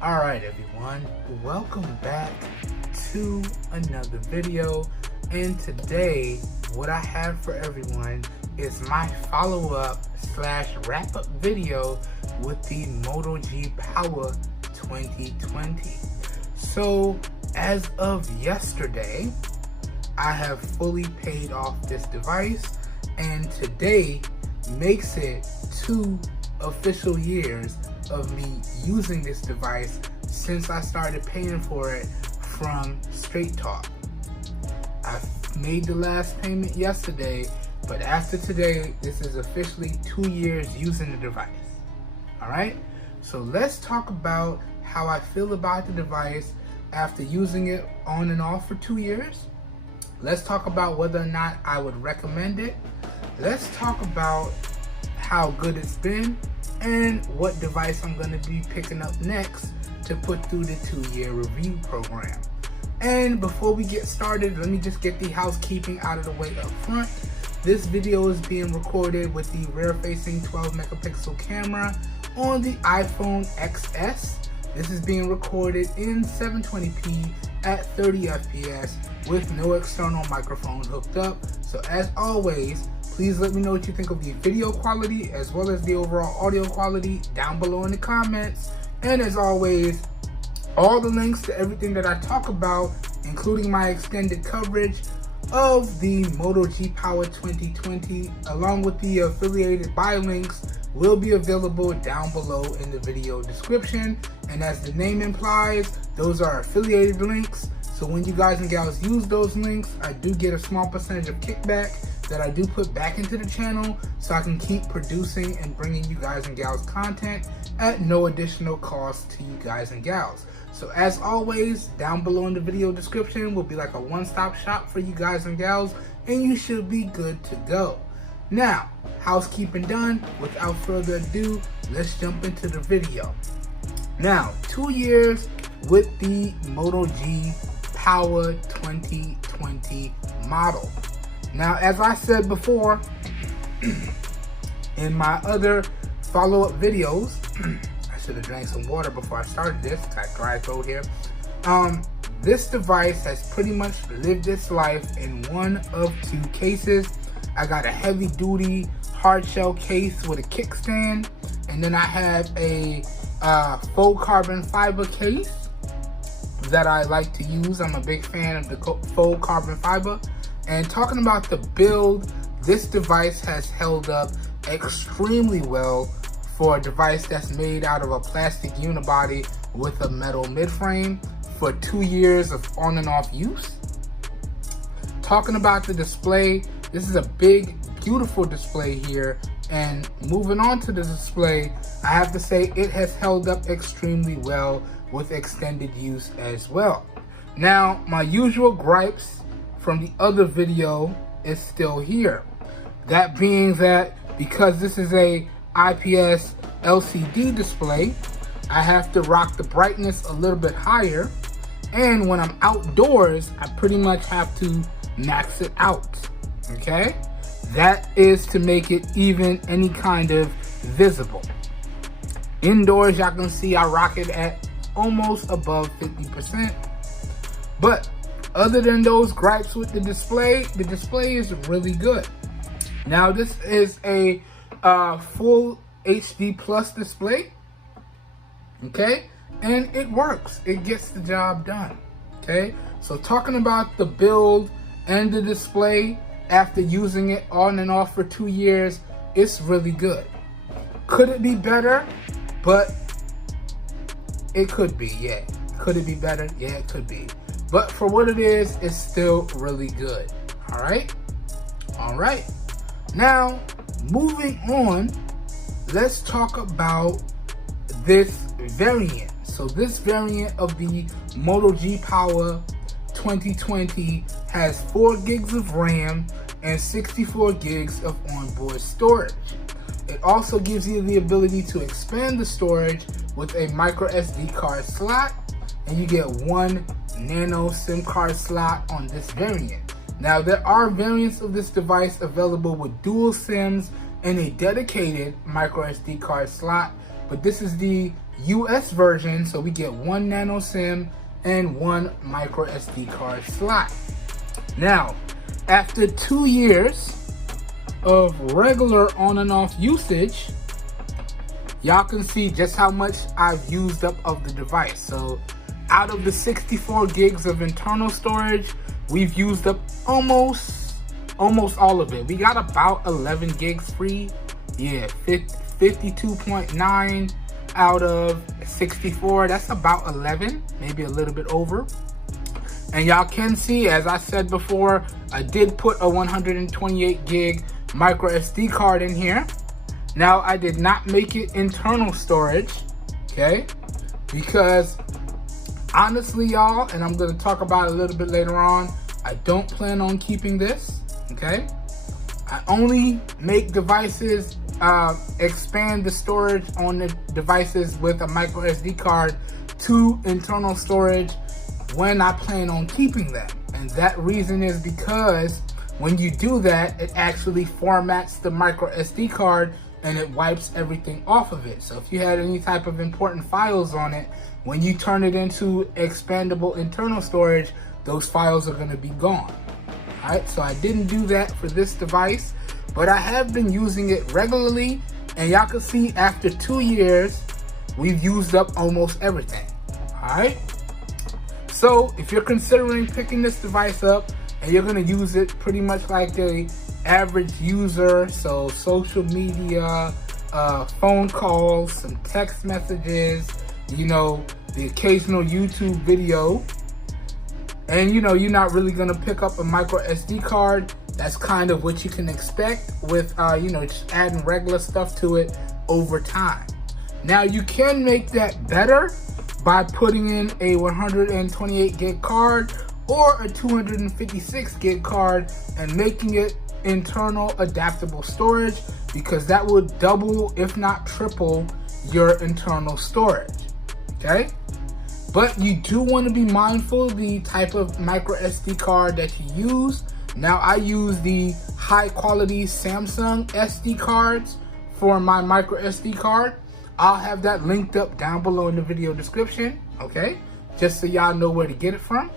Alright everyone, welcome back to another video, and today what I have for everyone is my follow-up / wrap-up video with the Moto G Power 2020. So as of yesterday, I have fully paid off this device, and today makes it 2 official years of me using this device since I started paying for it from Straight Talk. I made the last payment yesterday, but after today, this is officially 2 years using the device. Alright, so let's talk about how I feel about the device after using it on and off for 2 years. Let's talk about whether or not I would recommend it. Let's talk about how good it's been and what device I'm going to be picking up next to put through the 2-year review program. And before we get started, let me just get the housekeeping out of the way up front. This video is being recorded with the rear-facing 12 megapixel camera on the iPhone XS. This is being recorded in 720p at 30 FPS with no external microphone hooked up. So as always, please let me know what you think of the video quality as well as the overall audio quality down below in the comments. And as always, all the links to everything that I talk about, including my extended coverage of the Moto G Power 2020, along with the affiliated buy links, will be available down below in the video description. And as the name implies, those are affiliated links. So when you guys and gals use those links, I do get a small percentage of kickback that I do put back into the channel so I can keep producing and bringing you guys and gals content at no additional cost to you guys and gals. So as always, down below in the video description will be like a one-stop shop for you guys and gals, and you should be good to go. Now, housekeeping done, without further ado, let's jump into the video. Now, 2 years with the Moto G Power 2020 model. Now, as I said before in my other follow-up videos, I should have drank some water before I started this, got dry throat here. This device has pretty much lived its life in one of 2 cases. I got a heavy-duty hard shell case with a kickstand, and then I have a faux carbon fiber case that I like to use. I'm a big fan of the faux carbon fiber. And talking about the build, this device has held up extremely well for a device that's made out of a plastic unibody with a metal midframe for 2 years of on and off use. Talking about the display, this is a big, beautiful display here. And moving on to the display, I have to say it has held up extremely well with extended use as well. Now, my usual gripes from the other video is still here. That being that because this is a IPS LCD display, I have to rock the brightness a little bit higher, and when I'm outdoors, I pretty much have to max it out, okay? That is to make it even any kind of visible. Indoors, y'all can see I rock it at almost above 50%, but other than those gripes with the display is really good. Now, this is a full HD plus display, okay? And it works. It gets the job done, okay? So talking about the build and the display after using it on and off for 2 years, it's really good. Could it be better? But it could be, yeah. Could it be better? Yeah, it could be. But for what it is, it's still really good. All right? All right. Now, moving on, let's talk about this variant. So this variant of the Moto G Power 2020 has 4 gigs of RAM and 64 gigs of onboard storage. It also gives you the ability to expand the storage with a microSD card slot, and you get 1 nano SIM card slot on this variant. Now, there are variants of this device available with dual SIMs and a dedicated microSD card slot, but this is the US version, so we get 1 nano SIM and 1 micro SD card slot. Now, after 2 years of regular on and off usage, y'all can see just how much I've used up of the device. So out of the 64 gigs of internal storage, we've used up almost all of it. We got about 11 gigs free. Yeah, 52.9 out of 64. That's about 11, maybe a little bit over. And y'all can see, as I said before, I did put a 128 gig micro SD card in here. Now, I did not make it internal storage, okay? Because honestly, y'all, and I'm going to talk about it a little bit later on, I don't plan on keeping this, okay? I only make devices, expand the storage on the devices with a micro SD card to internal storage when I plan on keeping them. And that reason is because when you do that, it actually formats the micro SD card and it wipes everything off of it. So if you had any type of important files on it, when you turn it into expandable internal storage, those files are going to be gone. All right, so I didn't do that for this device, but I have been using it regularly, and y'all can see after 2 years, we've used up almost everything. All right, so if you're considering picking this device up and you're going to use it pretty much like the average user, so social media, phone calls, some text messages, you know, the occasional YouTube video, and you know, you're not really gonna pick up a micro SD card, that's kind of what you can expect with, you know, just adding regular stuff to it over time. Now, you can make that better by putting in a 128 gig card or a 256 gig card and making it internal adaptable storage, because that would double, if not triple, your internal storage, okay? But you do want to be mindful the type of micro SD card that you use. Now, I use the high quality Samsung SD cards for my micro SD card. I'll have that linked up down below in the video description, okay? Just so y'all know where to get it from,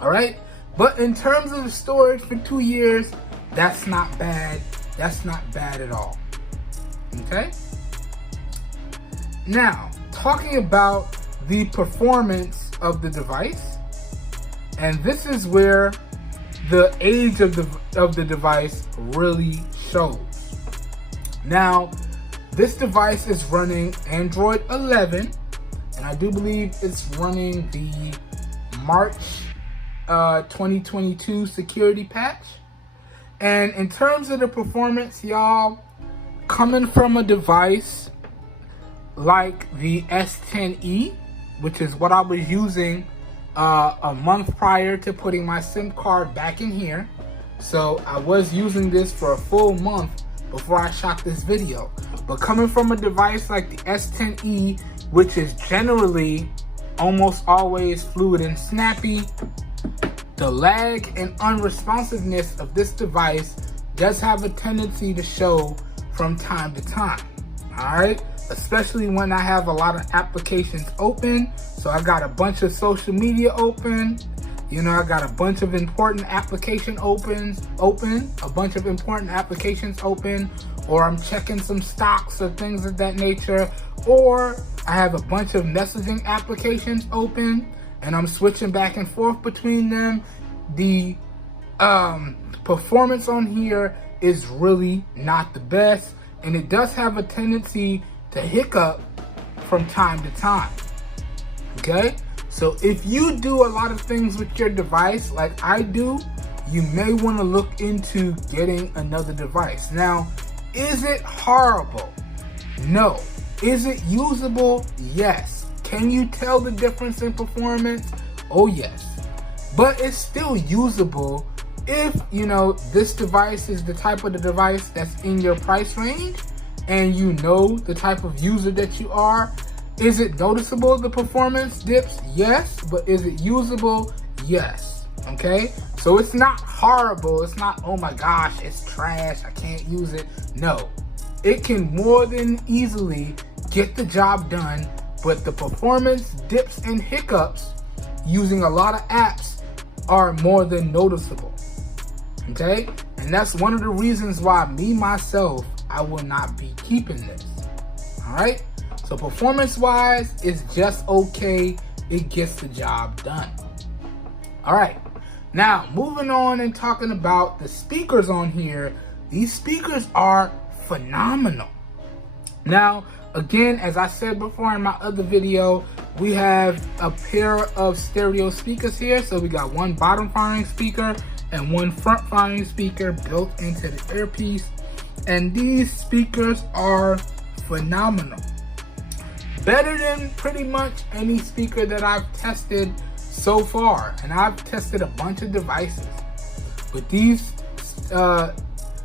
all right? But in terms of the storage for 2 years, that's not bad. That's not bad at all, okay? Now, talking about the performance of the device, and this is where the age of the device really shows. Now, this device is running Android 11, and I do believe it's running the March 2022 security patch. And in terms of the performance, y'all, coming from a device like the S10e, which is what I was using a month prior to putting my SIM card back in here. So I was using this for a full month before I shot this video. But coming from a device like the S10e, which is generally almost always fluid and snappy, the lag and unresponsiveness of this device does have a tendency to show from time to time, all right? Especially when I have a lot of applications open. So I got a bunch of social media open, you know, I got a bunch of important application open, a bunch of important applications open, or I'm checking some stocks or things of that nature, or I have a bunch of messaging applications open and I'm switching back and forth between them. The performance on here is really not the best, and it does have a tendency to hiccup from time to time, okay? So if you do a lot of things with your device like I do, you may want to look into getting another device. Now, is it horrible? No. Is it usable? Yes. Can you tell the difference in performance? Oh yes. But it's still usable if, you know, this device is the type of the device that's in your price range and you know the type of user that you are. Is it noticeable, the performance dips? Yes. But is it usable? Yes. Okay? So it's not horrible. It's not, oh my gosh, it's trash, I can't use it. No. It can more than easily get the job done but the performance dips and hiccups using a lot of apps are more than noticeable. Okay, and that's one of the reasons why myself, I will not be keeping this. All right, so performance wise, it's just okay. It gets the job done. All right, now moving on and talking about the speakers on here. These speakers are phenomenal. Now, again, as I said before in my other video, we have a pair of stereo speakers here. So we got one bottom firing speaker and one front firing speaker built into the earpiece. And these speakers are phenomenal. Better than pretty much any speaker that I've tested so far. And I've tested a bunch of devices. But these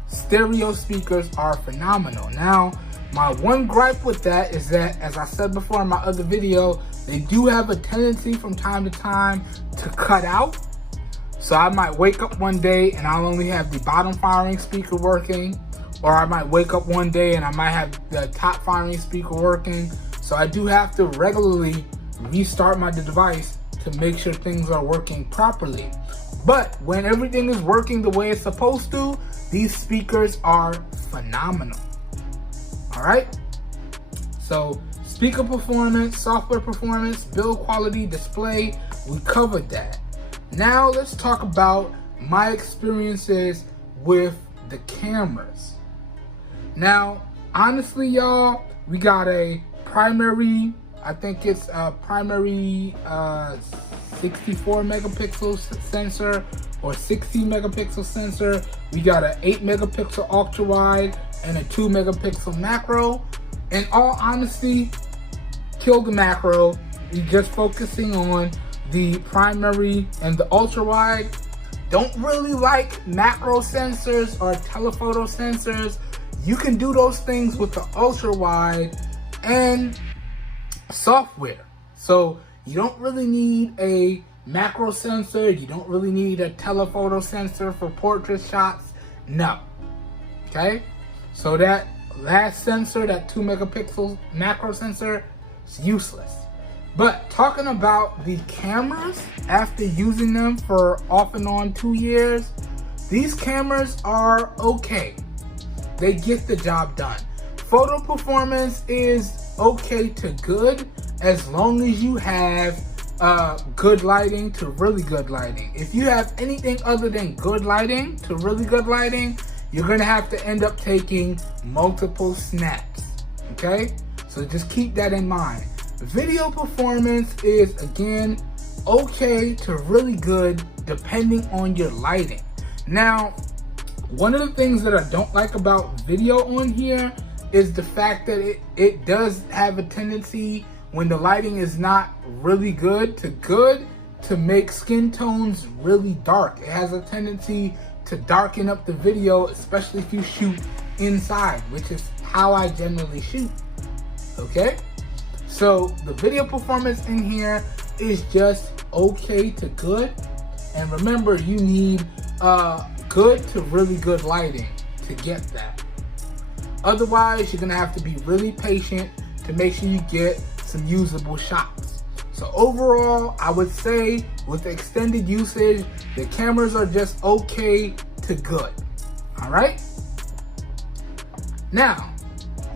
stereo speakers are phenomenal. Now, my one gripe with that is that, as I said before in my other video, they do have a tendency from time to time to cut out. So I might wake up one day and I'll only have the bottom firing speaker working, or I might wake up one day and I might have the top firing speaker working. So I do have to regularly restart my device to make sure things are working properly. But when everything is working the way it's supposed to, these speakers are phenomenal. All right, so speaker performance, software performance, build quality, display, we covered that. Now let's talk about my experiences with the cameras. Now, honestly, y'all, we got a primary, I think it's a primary 64 megapixel sensor or 60 megapixel sensor. We got an 8 megapixel ultra wide and a 2 megapixel macro. In all honesty, kill the macro. We're just focusing on the primary and the ultra wide. Don't really like macro sensors or telephoto sensors. You can do those things with the ultra wide and software. So you don't really need a macro sensor. You don't really need a telephoto sensor for portrait shots. No. Okay? So that last sensor, that 2 megapixel macro sensor, is useless. But talking about the cameras, after using them for off and on 2 years, these cameras are okay. They get the job done. Photo performance is okay to good as long as you have good lighting to really good lighting. If you have anything other than good lighting to really good lighting, you're gonna have to end up taking multiple snaps, okay? So just keep that in mind. Video performance is, again, okay to really good depending on your lighting. Now, one of the things that I don't like about video on here is the fact that it does have a tendency, when the lighting is not really good, to make skin tones really dark. It has a tendency to darken up the video, especially if you shoot inside, which is how I generally shoot, okay? So the video performance in here is just okay to good. And remember, you need good to really good lighting to get that. Otherwise, you're gonna have to be really patient to make sure you get some usable shots. So overall, I would say with extended usage, the cameras are just okay to good. All right? Now,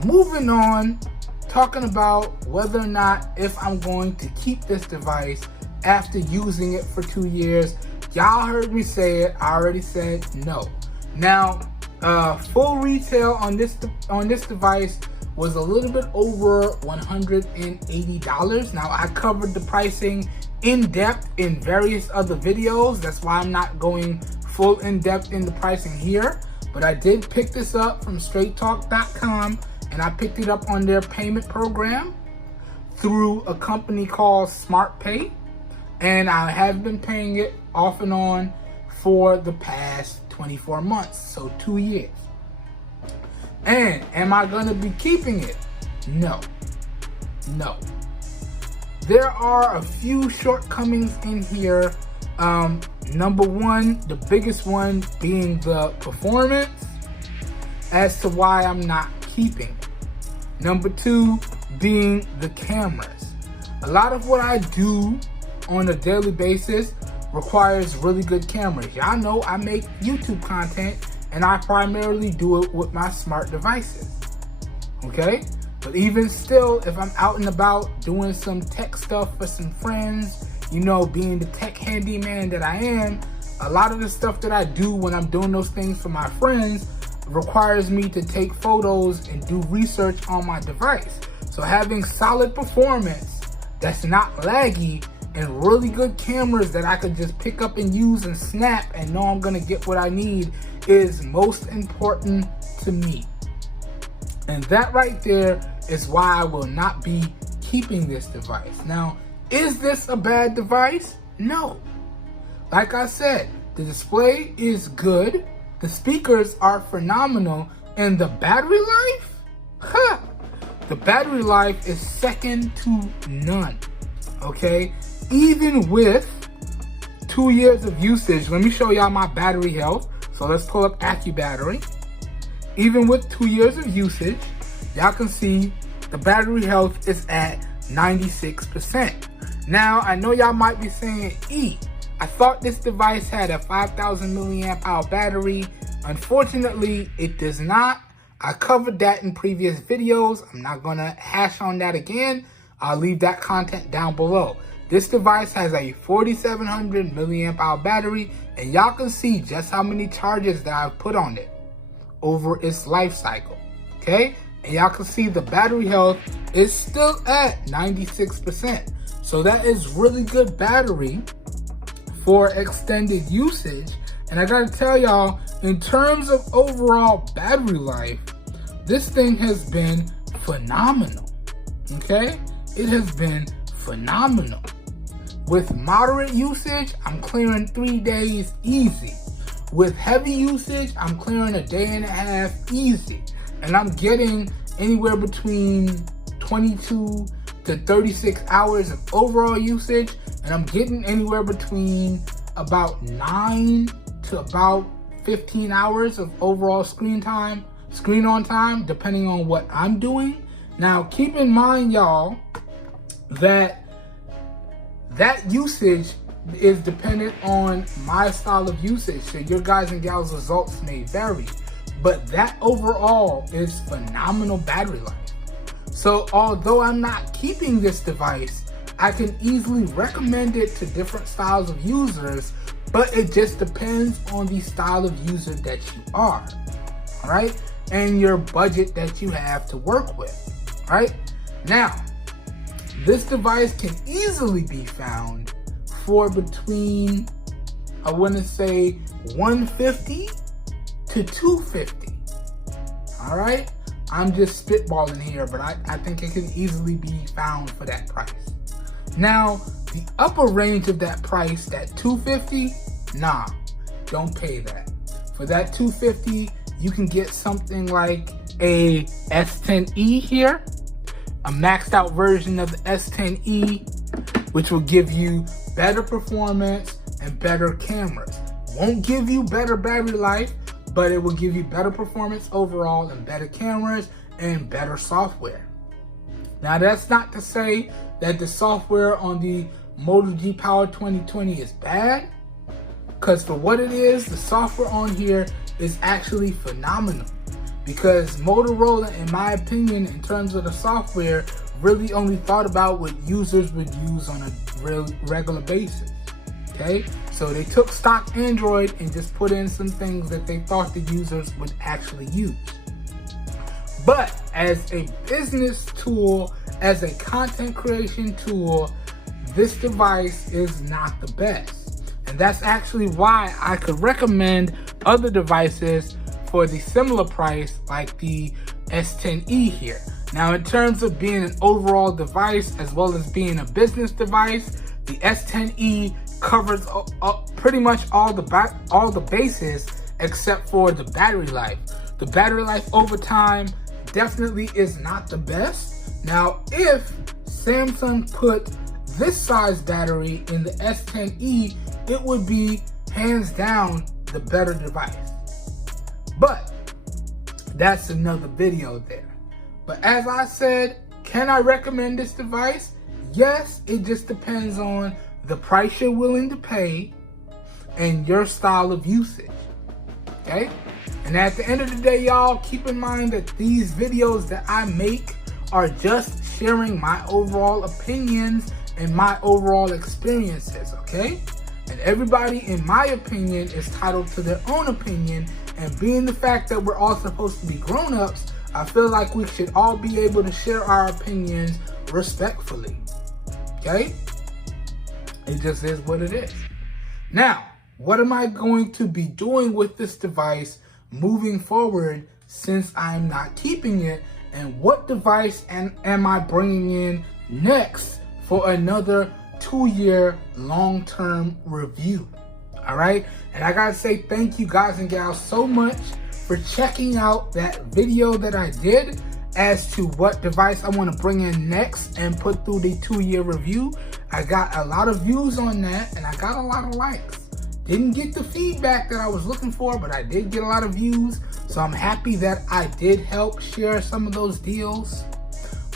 moving on, talking about whether or not if I'm going to keep this device after using it for 2 years. Y'all heard me say it. I already said no. Now, full retail on this device was a little bit over $180. Now, I covered the pricing in depth in various other videos. That's why I'm not going full in depth in the pricing here. But I did pick this up from straighttalk.com, and I picked it up on their payment program through a company called SmartPay. And I have been paying it off and on for the past 24 months, so 2 years. And am I gonna be keeping it? No. No. There are a few shortcomings in here. Number one, the biggest one being the performance as to why I'm not keeping it. Number two being the cameras. A lot of what I do on a daily basis requires really good cameras. Y'all know I make YouTube content and I primarily do it with my smart devices, okay? But even still, if I'm out and about doing some tech stuff for some friends, you know, being the tech handyman that I am, a lot of the stuff that I do when I'm doing those things for my friends requires me to take photos and do research on my device. So having solid performance that's not laggy and really good cameras that I could just pick up and use and snap and know I'm gonna get what I need is most important to me. And that right there is why I will not be keeping this device. Now, is this a bad device? No. Like I said, the display is good, the speakers are phenomenal, and the battery life? Huh. The battery life is second to none, okay? Even with 2 years of usage, let me show y'all my battery health. So let's pull up AccuBattery. Even with 2 years of usage, y'all can see the battery health is at 96%. Now, I know y'all might be saying, I thought this device had a 5,000 milliamp hour battery. Unfortunately, it does not. I covered that in previous videos. I'm not gonna hash on that again. I'll leave that content down below. This device has a 4,700 milliamp hour battery, and y'all can see just how many charges that I've put on it over its life cycle, okay? And y'all can see the battery health is still at 96%. So that is really good battery for extended usage. And I gotta tell y'all, in terms of overall battery life, this thing has been phenomenal, okay? It has been phenomenal. With moderate usage, I'm clearing 3 days easy. With heavy usage, I'm clearing a day and a half easy. And I'm getting anywhere between 22 to 36 hours of overall usage. And I'm getting anywhere between about 9 to about 15 hours of overall screen on time, depending on what I'm doing. Now, keep in mind, y'all, that usage is dependent on my style of usage. So your guys and gals results may vary, but that overall is phenomenal battery life. So although I'm not keeping this device, I can easily recommend it to different styles of users, but it just depends on the style of user that you are, all right? And your budget that you have to work with, right? Now, this device can easily be found for between, I want to say, $150 to $250. All right? I'm just spitballing here, but I think it can easily be found for that price. Now, the upper range of that price, that $250, nah, don't pay that. For that $250, you can get something like a S10e here, a maxed out version of the S10e, which will give you better performance and better cameras. Won't give you better battery life, but it will give you better performance overall and better cameras and better software. Now, that's not to say that the software on the Moto G Power 2020 is bad, because for what it is, the software on here is actually phenomenal. Because Motorola, in my opinion, in terms of the software, really only thought about what users would use on a regular basis, okay? So they took stock Android and just put in some things that they thought the users would actually use. But as a business tool, as a content creation tool, this device is not the best. And that's actually why I could recommend other devices for the similar price, like the S10e here. Now, in terms of being an overall device as well as being a business device, the S10e covers pretty much all the bases except for the battery life. The battery life over time definitely is not the best. Now, if Samsung put this size battery in the S10e, it would be hands down the better device. But that's another video there. But as I said, can I recommend this device? yes, it just depends on the price you're willing to pay and your style of usage, okay? And at the end of the day, y'all, keep in mind that these videos that I make are just sharing my overall opinions and my overall experiences, okay? And everybody, in my opinion, is entitled to their own opinion. And being the fact that we're all supposed to be grown-ups, I feel like we should all be able to share our opinions respectfully, okay? It just is what it is. Now, what am I going to be doing with this device moving forward since I'm not keeping it? And what device am I bringing in next for another 2-year long-term review? All right, and I gotta say thank you guys and gals so much for checking out that video that I did as to what device I want to bring in next and put through the 2-year review. I got a lot of views on that and I got a lot of likes. Didn't get the feedback that I was looking for, but I did get a lot of views, so I'm happy that I did help share some of those deals.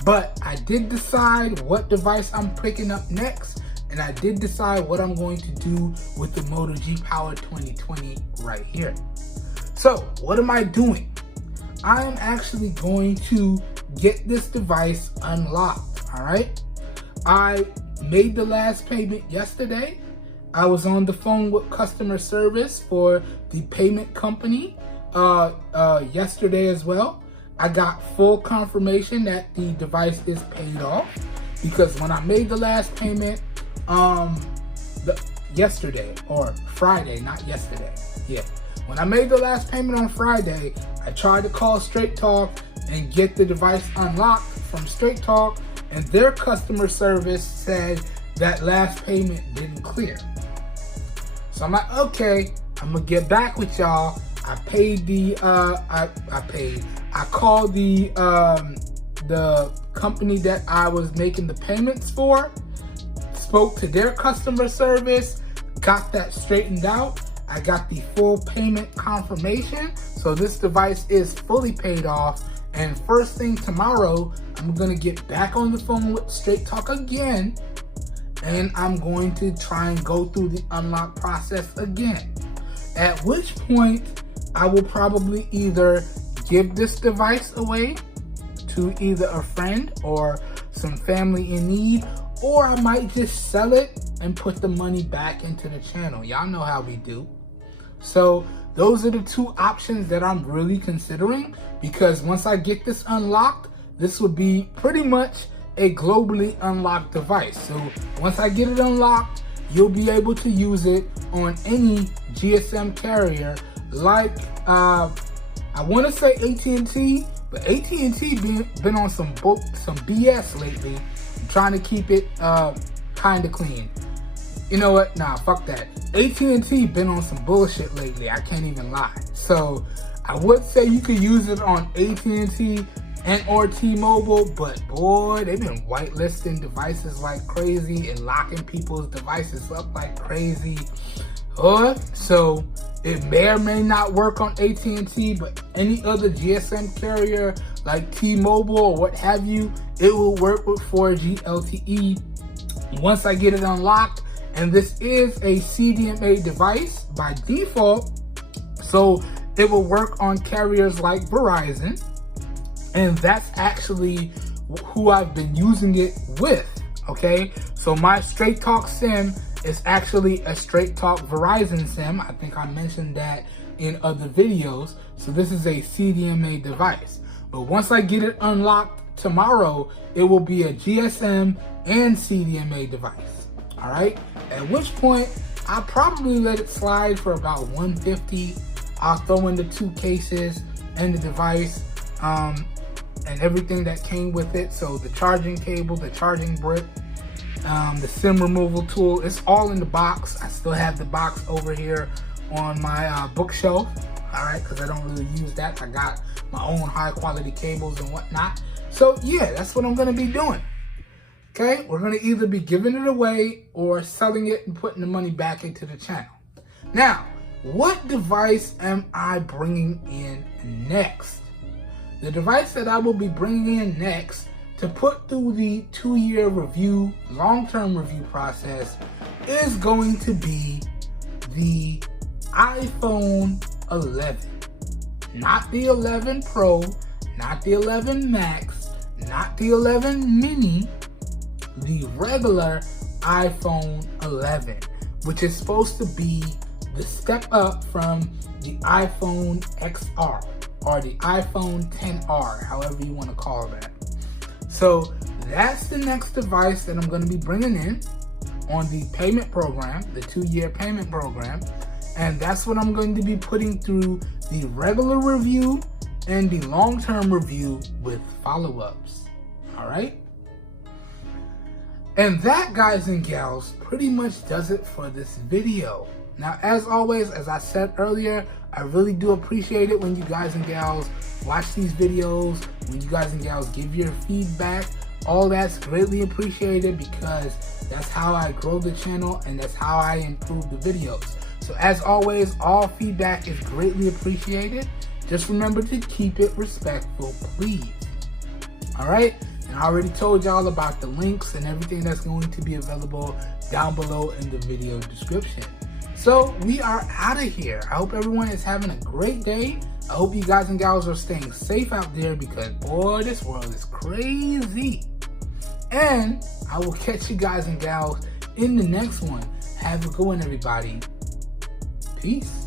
But I did decide what device I'm picking up next, and I did decide what I'm going to do with the Moto G Power 2020 right here. So what am I doing? I am actually going to get this device unlocked, all right? I made the last payment yesterday. I was on the phone with customer service for the payment company yesterday as well. I got full confirmation that the device is paid off because when I made the last payment yesterday or Friday, not yesterday. Yeah. When I made the last payment on Friday, I tried to call Straight Talk and get the device unlocked from Straight Talk, and their customer service said that last payment didn't clear. So I'm like, okay, I'm gonna get back with y'all. I paid the I called the company that I was making the payments for, spoke to their customer service, got that straightened out. I got the full payment confirmation. So this device is fully paid off. And first thing tomorrow, I'm gonna get back on the phone with Straight Talk again, and I'm going to try and go through the unlock process again. At which point, I will probably either give this device away to either a friend or some family in need, or I might just sell it and put the money back into the channel. Y'all know how we do. So those are the two options that I'm really considering, because once I get this unlocked, this will be pretty much a globally unlocked device. So once I get it unlocked, you'll be able to use it on any GSM carrier, like I want to say AT&T, but AT&T been on some BS lately. I'm trying to keep it kind of clean. You know what? Nah, fuck that. AT&T been on some bullshit lately. I can't even lie. So I would say you could use it on AT&T and or T-Mobile, but boy, they've been whitelisting devices like crazy and locking people's devices up like crazy. So it may or may not work on AT&T, but any other GSM carrier like T-Mobile or what have you, it will work with 4G LTE once I get it unlocked. And this is a CDMA device by default, so it will work on carriers like Verizon. And that's actually who I've been using it with, okay? So my Straight Talk SIM is actually a Straight Talk Verizon SIM. I think I mentioned that in other videos. So this is a CDMA device. But once I get it unlocked tomorrow, it will be a GSM and CDMA device, all right? At which point, I'll probably let it slide for about $150. I'll throw in the 2 cases and the device, and everything that came with it. So the charging cable, the charging brick, the SIM removal tool, it's all in the box. I still have the box over here on my bookshelf, all right, because I don't really use that. I got my own high quality cables and whatnot. So yeah, that's what I'm gonna be doing. Okay, we're gonna either be giving it away or selling it and putting the money back into the channel. Now, what device am I bringing in next? The device that I will be bringing in next to to put through the 2-year review, long-term review process is going to be the iPhone 11. Not the 11 Pro, not the 11 Max, not the 11 Mini, the regular iPhone 11, which is supposed to be the step up from the iPhone XR or the iPhone XR, however you want to call that. So that's the next device that I'm going to be bringing in on the payment program, the 2-year payment program. And that's what I'm going to be putting through the regular review and the long-term review with follow-ups. All right? And that, guys and gals, pretty much does it for this video. Now, as always, as I said earlier, I really do appreciate it when you guys and gals watch these videos, when you guys and gals give your feedback. All that's greatly appreciated because that's how I grow the channel and that's how I improve the videos. So as always, all feedback is greatly appreciated. Just remember to keep it respectful, please. All right? And I already told y'all about the links and everything that's going to be available down below in the video description. So we are out of here. I hope everyone is having a great day. I hope you guys and gals are staying safe out there because, boy, this world is crazy. And I will catch you guys and gals in the next one. Have a good one, everybody. Peace.